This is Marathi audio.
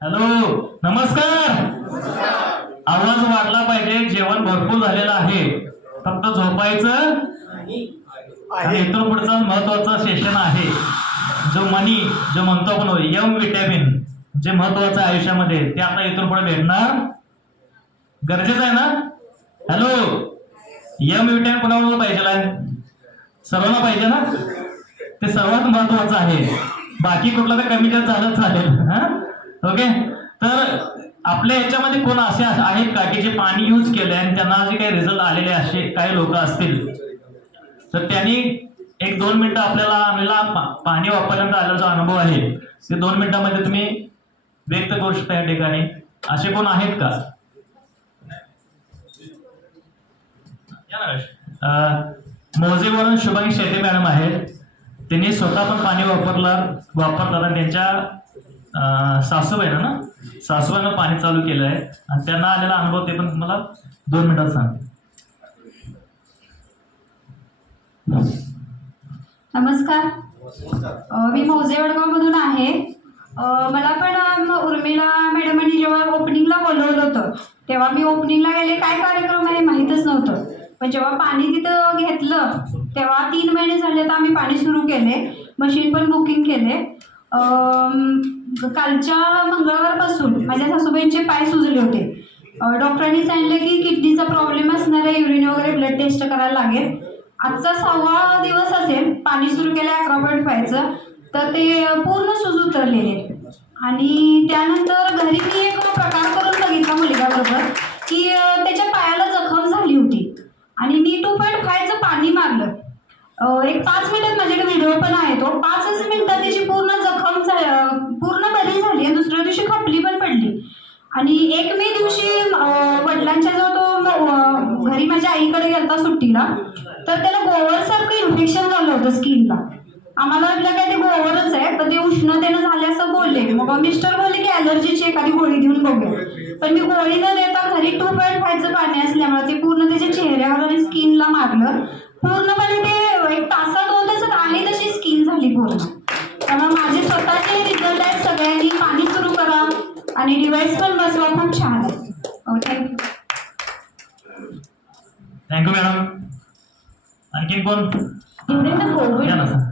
हॅलो नमस्कार. आवाज वाढला पाहिजे जेवण भरपूर झालेलं आहे. फक्त झोपायचं आणि इथून पुढचा महत्त्वाचा सेशन आहे. जो मनी जो म्हणतो आपण यम विटॅमिन जे महत्वाचं आहे आयुष्यामध्ये ते आता इथून पुढे भेटणार गरजेचं आहे ना? हॅलो यम विटॅमिन कोणाला पाहिजे आहे? सर्वांना पाहिजे ना? ते सर्वात महत्वाचं आहे. बाकी कुठलं तर कमी जास्त झालं चालेल. हा? ओके तर आपल्या याच्यामध्ये कोण असे आहेत का की जे पाणी यूज केले आणि त्यांना जे काही रिझल्ट आलेले असे काही लोक असतील? तर त्यांनी एक दोन मिनिटं आपल्याला आम्हाला पाणी वापरल्यानंतर आलेला जो अनुभव आहे ते दोन मिनिटांमध्ये तुम्ही व्यक्त करू शकता या ठिकाणी. असे कोण आहेत का? मोजेवरून शुभांगी शेते मॅडम आहेत. त्यांनी स्वतः पण पाणी वापरलं वापरलं आणि त्यांच्या सासूबाईनं ना? सासूबाईनं पाणी चालू केलं आहे आणि त्यांना आलेला अनुभव ते पण मला दोन मिनिटात सांग नमस्कार. मी मौजे वडगावमधून आहे. मला पण उर्मिला मॅडमांनी जेव्हा ओपनिंगला बोलवलं होतं तेव्हा मी ओपनिंगला गेले. काय कार्यक्रम आहे माहीतच नव्हतं. पण जेव्हा पाणी तिथं घेतलं तेव्हा तीन महिने झाले तर आम्ही पाणी सुरू केले. मशीन पण बुकिंग केले. कालच्या मंगळवारपासून माझ्या सासूबाईंचे पाय सुजले होते. डॉक्टरांनी सांगितलं की किडनीचा प्रॉब्लेम असणार आहे युरिन वगैरे ब्लड टेस्ट करायला लागेल. आजचा सहावा दिवस असेल पाणी सुरू केलं अकरा पॉईंट फायचं तर ते पूर्ण सुज उतरलेले. आणि त्यानंतर घरी मी एक प्रकार करून बघितला मुलग्याबरोबर की त्याच्या पायाला जखम झाली होती. आणि मी टू पॉईंट फायचं पाणी मारलं. एक पाच मिनिटात माझ्याकडे व्हिडिओ पण आहे तो. पाचच मिनिटात त्याची पूर्ण जखम झा- अं, पूर्ण बरी झाली आणि दुसऱ्या दिवशी खपली पण पडली आणि एक मे दिवशी वडिलांच्या जो तो घरी माझ्या आईकडे गेलता सुट्टीला तर त्याला गोवरसारखं इन्फेक्शन झालं होतं स्किनला आम्हाला वाटलं काय ते गोवरच आहे पण ते उष्णतेनं झाले असं बोलले. मग मिस्टर बोलले की ॲलर्जीची एखादी गोळी देऊन बघूया. पण मी गोळी न देता घरी टूप आणि डिवाइस पण बसवा खूप छान. आहे ओके थँक्यू मॅडम आणखीन कोण? ना COVID, सर